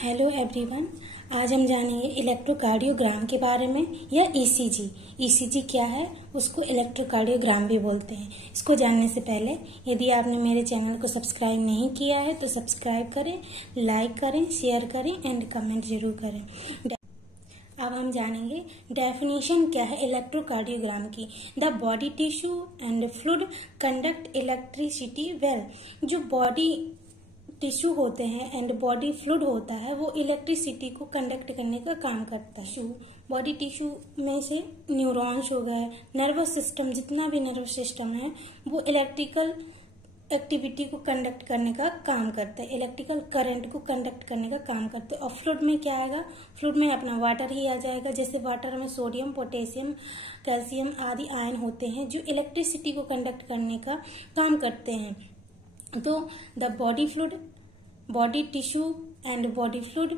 Hello everyone, आज हम जानेंगे इलेक्ट्रोकार्डियोग्राम के बारे में या ईसीजी। ईसीजी क्या है, उसको इलेक्ट्रोकार्डियोग्राम भी बोलते हैं। इसको जानने से पहले यदि आपने मेरे चैनल को सब्सक्राइब नहीं किया है तो सब्सक्राइब करें, लाइक करें, शेयर करें एंड कमेंट जरूर करें। अब हम जानेंगे डेफिनेशन क्या है इलेक्ट्रोकार्डियोग्राम की। The body tissue and fluid conduct electricity well. जो बॉडी टिश्यू होते हैं एंड बॉडी फ्लूइड होता है वो इलेक्ट्रिसिटी को कंडक्ट करने का काम करता है। बॉडी टिश्यू में से न्यूरॉन्स हो गए, नर्वस सिस्टम, जितना भी नर्वस सिस्टम है वो इलेक्ट्रिकल एक्टिविटी को कंडक्ट करने का काम करता है, इलेक्ट्रिकल करंट को कंडक्ट करने का काम करते हैं। और फ्लूइड में क्या आएगा, फ्लूइड में अपना वाटर ही आ जाएगा। जैसे वाटर में सोडियम, पोटेशियम, कैल्शियम आदि आयन होते हैं जो इलेक्ट्रिसिटी को कंडक्ट करने का काम करते हैं। तो the body fluid, body tissue and body fluid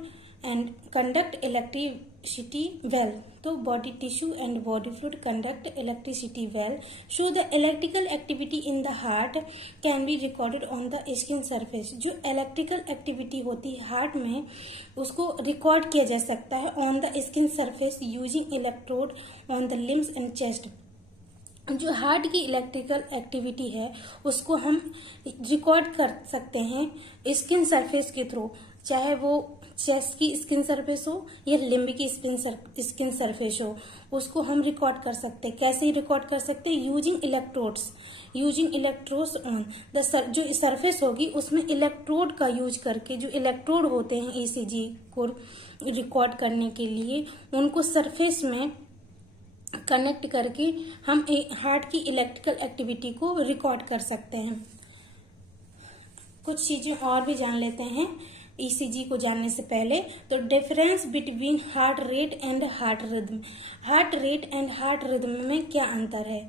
and conduct electricity well. तो body tissue and body fluid conduct electricity well. So the electrical activity in the heart can be recorded on the skin surface. जो electrical activity होती है heart में उसको record किया जा सकता है on the skin surface using electrode on the limbs and chest. जो हार्ट की इलेक्ट्रिकल एक्टिविटी है उसको हम रिकॉर्ड कर सकते हैं स्किन सरफेस के थ्रू, चाहे वो चेस्ट की स्किन सरफेस हो या लिम्ब की स्किन सरफेस हो, उसको हम रिकॉर्ड कर सकते हैं। कैसे रिकॉर्ड कर सकते हैं? यूजिंग इलेक्ट्रोड्स ऑन द जो सरफेस होगी उसमें इलेक्ट्रोड का यूज करके, जो इलेक्ट्रोड होते हैं ईसीजी को रिकॉर्ड करने के लिए, उनको सरफेस में कनेक्ट करके हम हार्ट की इलेक्ट्रिकल एक्टिविटी को रिकॉर्ड कर सकते हैं। कुछ चीजें और भी जान लेते हैं ईसीजी को जानने से पहले। तो difference between heart rate and heart rhythm. Heart rate and heart rhythm में क्या अंतर है?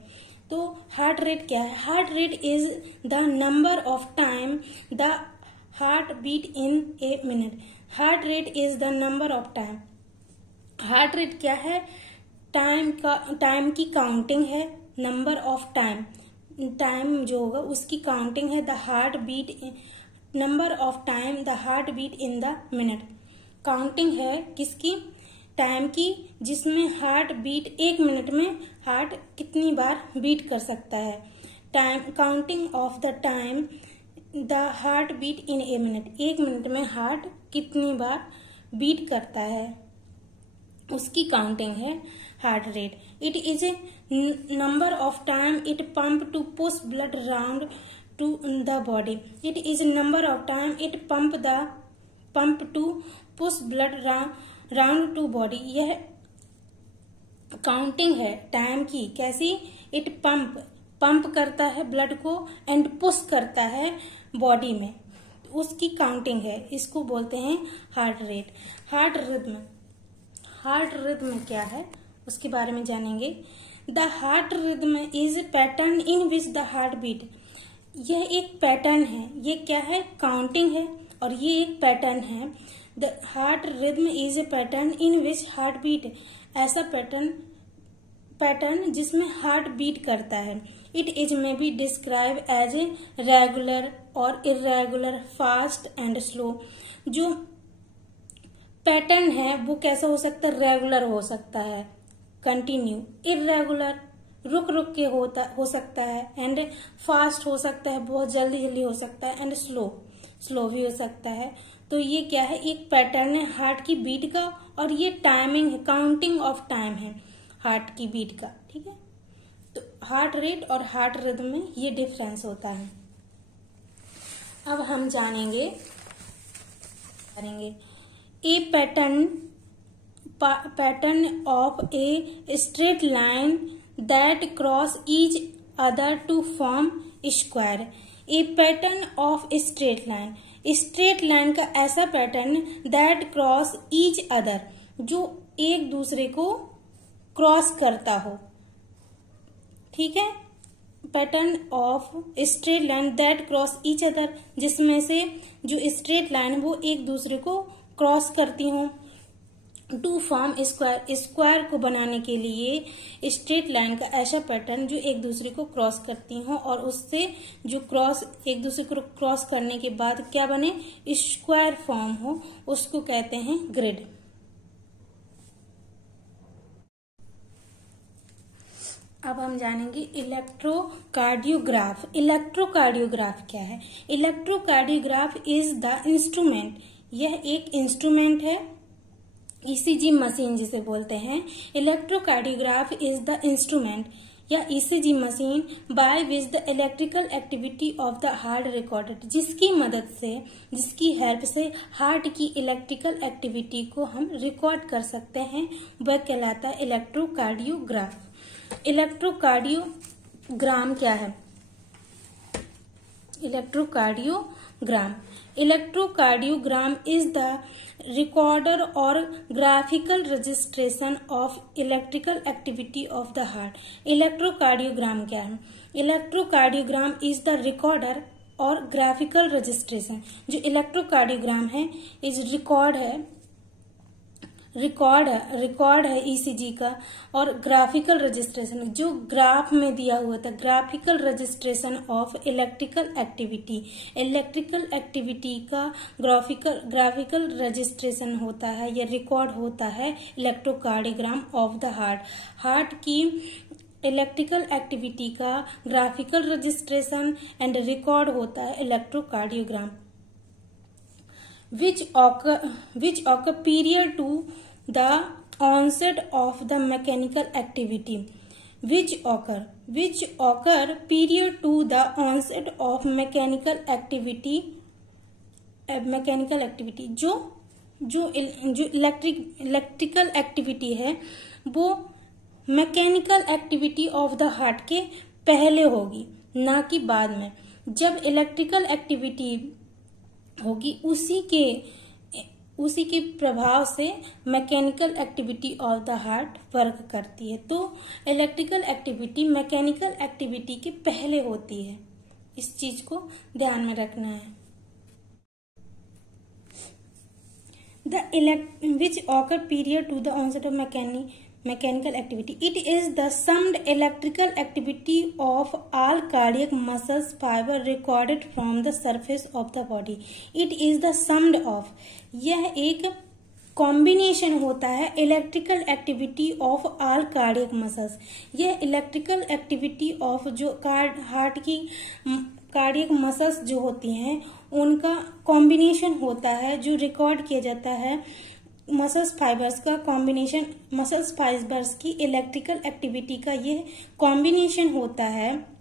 तो हार्ट रेट क्या है? Heart rate is the number of time the heart beat in a minute. Heart rate is the number of time. Heart rate क्या है? Time की काउंटिंग है। नंबर ऑफ टाइम जो होगा उसकी काउंटिंग है। The heart beat, number of time the heart beat in the minute. Counting है किसकी? टाइम की, जिसमें हार्ट बीट एक मिनट में हार्ट कितनी बार बीट कर सकता है। Time, counting of the time the heart beat in a minute. एक मिनट में हार्ट कितनी बार बीट करता है उसकी काउंटिंग है heart rate. It is a number of time it pump to push blood round to the body. It is a number of time it pump to push blood round to body. यह counting है time की। कैसी? It pump करता है blood को and push करता है body में, उसकी काउंटिंग है। इसको बोलते हैं heart rate. Heart rhythm, heart rhythm क्या है उसके बारे में जानेंगे। The heart rhythm is pattern in which the heart beat. यह एक पैटर्न है। ये क्या है? काउंटिंग है और ये एक पैटर्न है। The heart rhythm is a pattern in which heart beat. ऐसा पैटर्न जिसमें हार्ट बीट करता है। It is may be describe as a regular और इरेगुलर, फास्ट एंड स्लो। जो पैटर्न है वो कैसा हो सकता है? रेगुलर हो सकता है, कंटिन्यू। इरेगुलर, रुक के हो सकता है। एंड फास्ट हो सकता है, बहुत जल्दी हो सकता है। एंड स्लो भी हो सकता है। तो ये क्या है? एक पैटर्न है हार्ट की बीट का और ये टाइमिंग है, काउंटिंग ऑफ टाइम है हार्ट की बीट का। ठीक है, तो हार्ट रेट और हार्ट रिदम में ये डिफरेंस होता है। अब हम जानेंगे a pattern of a straight line that cross each other to form square. A pattern of straight line, straight line का ऐसा pattern that cross each other, जो एक दूसरे को क्रॉस करता हो। ठीक है, pattern of straight line that cross each other, जिसमें से जो स्ट्रेट लाइन वो एक दूसरे को क्रॉस करती हूँ। टू फॉर्म स्क्वायर, स्क्वायर को बनाने के लिए स्ट्रेट लाइन का ऐसा पैटर्न जो एक दूसरे को क्रॉस करती हो और उससे जो क्रॉस एक दूसरे को क्रॉस करने के बाद क्या बने, स्क्वायर फॉर्म हो, उसको कहते हैं ग्रिड। अब हम जानेंगे इलेक्ट्रोकार्डियोग्राफ। इलेक्ट्रोकार्डियोग्राफ क्या है? इलेक्ट्रोकार्डियोग्राफ इज द इंस्ट्रूमेंट, यह एक इंस्ट्रूमेंट है, ईसीजी मशीन जिसे बोलते हैं। इलेक्ट्रोकार्डियोग्राफ इज द इंस्ट्रूमेंट या ECG machine by which the electrical activity of the heart recorded, जिसकी मदद से, जिसकी हेल्प से हार्ट की इलेक्ट्रिकल एक्टिविटी को हम रिकॉर्ड कर सकते हैं, वह कहलाता है इलेक्ट्रोकार्डियोग्राफ। इलेक्ट्रोकार्डियोग्राम क्या है? इलेक्ट्रोकार्डियोग्राम इज द रिकॉर्डर और graphical registration of electrical activity of the heart. Electrocardiogram क्या है? इलेक्ट्रोकार्डियोग्राम इज द रिकॉर्डर और ग्राफिकल रजिस्ट्रेशन। जो इलेक्ट्रोकार्डियोग्राम है इज रिकॉर्ड है ईसीजी का, और ग्राफिकल रजिस्ट्रेशन जो ग्राफ में दिया हुआ था, graphical registration of electrical activity का ग्राफिकल रजिस्ट्रेशन होता है या रिकॉर्ड होता है इलेक्ट्रोकार्डियोग्राम ऑफ द हार्ट की इलेक्ट्रिकल एक्टिविटी का ग्राफिकल रजिस्ट्रेशन एंड रिकॉर्ड होता है electrocardiogram. which occur period to the onset of the mechanical activity, which occur period to the onset of mechanical activity जो electrical activity है वो mechanical activity of the heart के पहले होगी, ना कि बाद में। जब इलेक्ट्रिकल एक्टिविटी होगी उसी के प्रभाव से mechanical activity of the heart work करती है। तो इलेक्ट्रिकल एक्टिविटी मैकेनिकल एक्टिविटी के पहले होती है, इस चीज को ध्यान में रखना है। which occur period to the onset of mechanical activity. It is the summed electrical activity of all cardiac muscles fiber recorded from the surface of the body. It is the summed of, यह एक combination होता है electrical activity of all cardiac muscles. यह electrical activity of जो heart की cardiac muscles जो होती हैं उनका कॉम्बिनेशन होता है, जो रिकॉर्ड किया जाता है मसल्स फाइबर्स का कॉम्बिनेशन, मसल्स फाइबर्स की इलेक्ट्रिकल एक्टिविटी का यह कॉम्बिनेशन होता है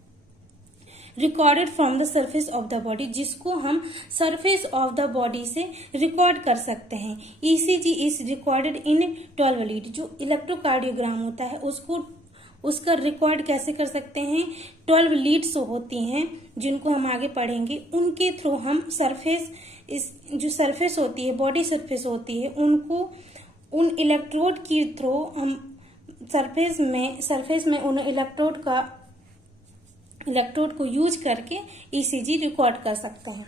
recorded from the surface of the body, जिसको हम सरफेस ऑफ द बॉडी से रिकॉर्ड कर सकते हैं। ECG is recorded in 12 lead. जो इलेक्ट्रोकार्डियोग्राम होता है उसका रिकॉर्ड कैसे कर सकते हैं? 12 लीड्स होती हैं जिनको हम आगे पढ़ेंगे, उनके थ्रू हम जो सरफेस होती है, बॉडी सरफेस होती है, उनको उन इलेक्ट्रोड के थ्रू हम सरफेस में उन इलेक्ट्रोड को यूज करके ईसीजी रिकॉर्ड कर सकते हैं।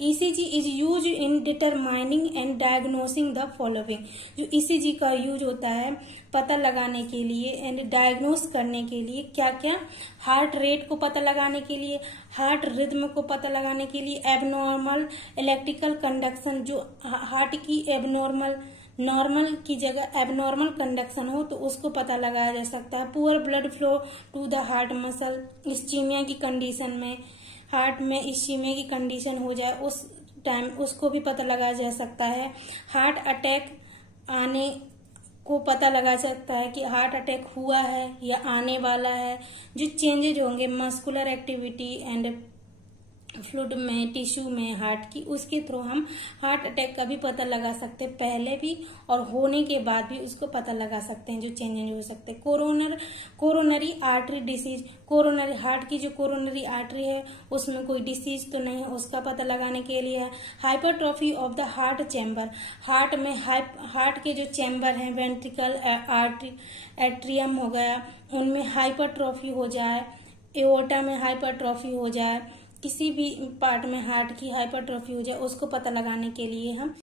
ECG is use in determining and diagnosing the following. जो ईसीजी का यूज होता है पता लगाने के लिए एंड डायग्नोस करने के लिए, क्या क्या? हार्ट रेट को पता लगाने के लिए, हार्ट रिदम को पता लगाने के लिए, एबनॉर्मल इलेक्ट्रिकल कंडक्शन, जो हार्ट की नॉर्मल की जगह एबनॉर्मल कंडक्शन हो तो उसको पता लगाया जा सकता है। Poor blood flow to the heart muscle, ischemia की कंडीशन में, हार्ट में इस्चीमिया की कंडीशन हो जाए उस टाइम उसको भी पता लगाया जा सकता है। हार्ट अटैक आने को पता लगा सकता है कि हार्ट अटैक हुआ है या आने वाला है। जो चेंजेज होंगे मस्कुलर एक्टिविटी एंड फ्लूइड में, टिश्यू में हार्ट की, उसके थ्रू हम हार्ट अटैक का भी पता लगा सकते हैं, पहले भी और होने के बाद भी उसको पता लगा सकते हैं, जो चेंजेज हो सकते हैं। Coronary artery disease, coronary heart की जो कोरोनरी आर्टरी है उसमें कोई डिसीज तो नहीं है, उसका पता लगाने के लिए। Hypertrophy of the heart chamber, heart में हार्ट के जो चैम्बर हैं, वेंट्रिकल, आर्टरी, एट्रियम हो गया, उनमें हाइपरट्रॉफी हो जाए, एओर्टा में हाइपरट्रॉफी हो जाए, किसी भी पार्ट में हार्ट की हाइपरट्रॉफी हो जाए, उसको पता लगाने के लिए हम